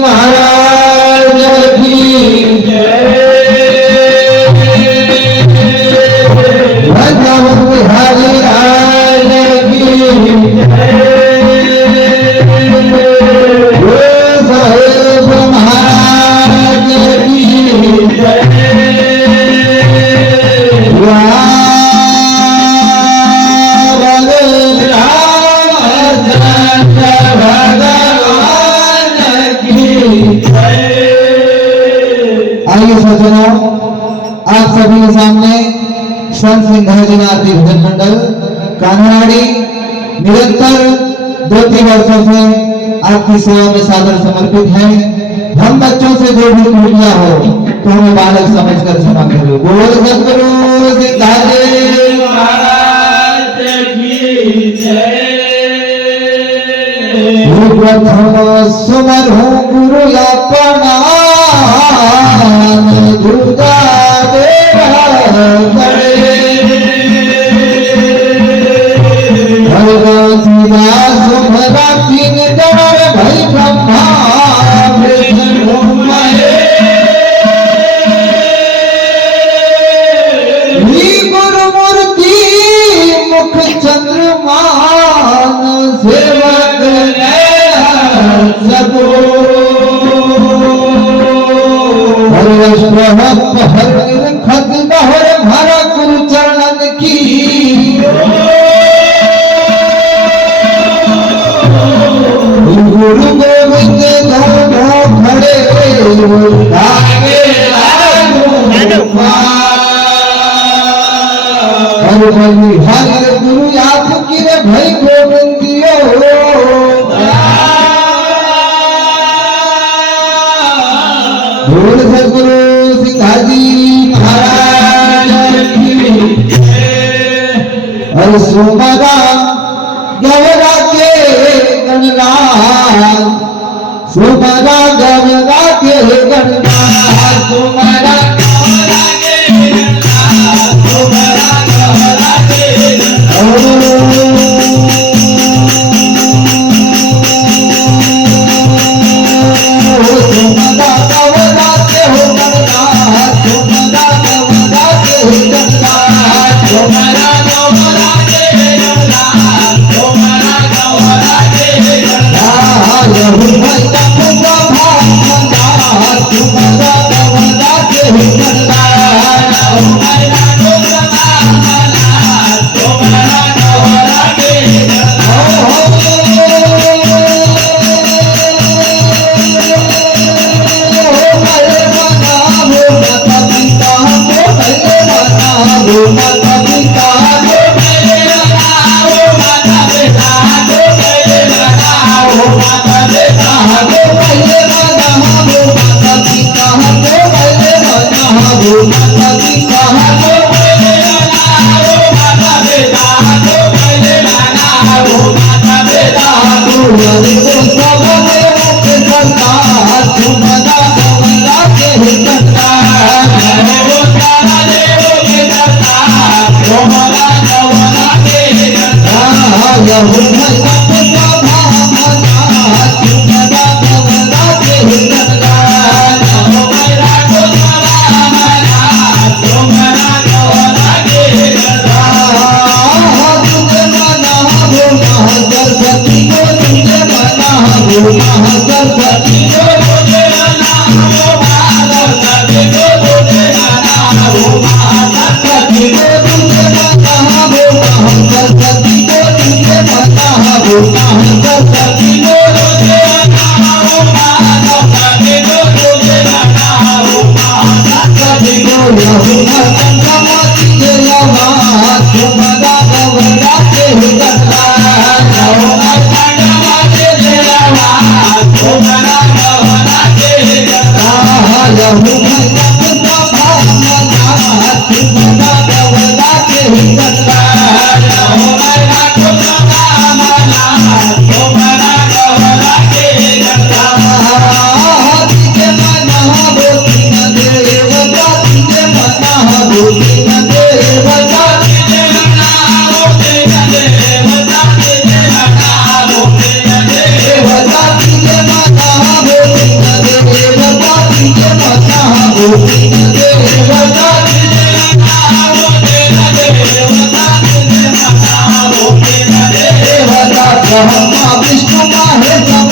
महाराज की भजन बिहारी लाल की साहेब महाराज की आइए सज्जनों, आप सभी के सामने संत सिंहाजीनाथ भजन मंडल कान्हाड़ी निरंतर 2-3 वर्षों से आपकी सेवा में सादर समर्पित है। हम बच्चों से जो भी त्रुटियां हो तो हमें बालक समझकर क्षमा करो। बोल सतगुरु सिंहाजी महाराज की जय। प्रथम सुमर हूँ गुरु अपना दुर्गा देवा भगवती दास भरा तीन जड़ भई ब्रह्मा गुरु मूर्ति मुख चंद्रमान सेवक सबो हर खत बहर भरा गुरु चरणन की गुरु गोविंद दो खड़े आगे हर गुरु आप की रे भाई गोविंदियो बोल सतगुरु सिंहाजी महाराज की और सुमरा गवरा के गणराज सुमरा गवरा के गणराज सुमरा गवरा के गणराज सुमरा गवरा के ब्रह्मा विष्णु महेश